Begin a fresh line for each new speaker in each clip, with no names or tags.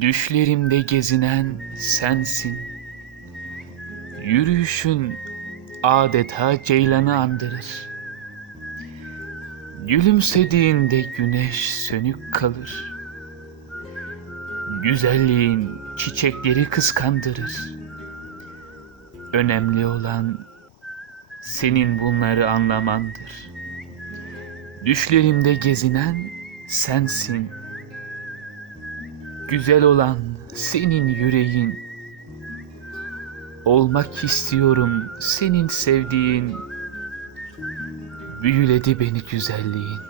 Düşlerimde gezinen sensin. Yürüyüşün adeta ceylanı andırır. Gülümsediğinde güneş sönük kalır. Güzelliğin çiçekleri kıskandırır. Önemli olan senin bunları anlamandır. Düşlerimde gezinen sensin. Güzel olan senin yüreğin. Olmak istiyorum senin sevdiğin. Büyüledi beni güzelliğin.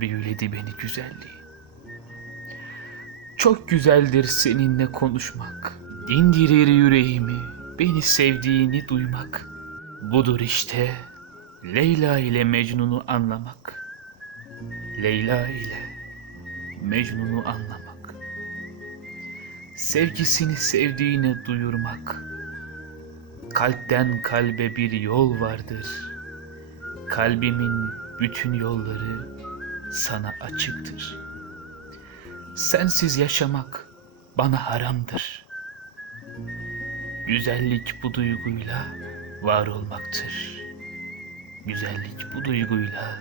Büyüledi beni güzelliğin. Çok güzeldir seninle konuşmak. Dindirir yüreğimi, beni sevdiğini duymak. Budur işte Leyla ile Mecnun'u anlamak. Leyla ile Mecnun'u anlamak. Sevgisini sevdiğine duyurmak. Kalpten kalbe bir yol vardır. Kalbimin bütün yolları sana açıktır. Sensiz yaşamak bana haramdır. Güzellik bu duyguyla var olmaktır. Güzellik bu duyguyla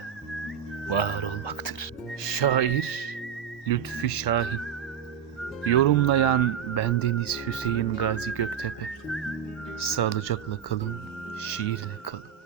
var olmaktır. Şair Lütfi Şahin Yorumlayan bendeniz Hüseyin Gazi Göktepe Sağlıcakla kalın, şiirle kalın.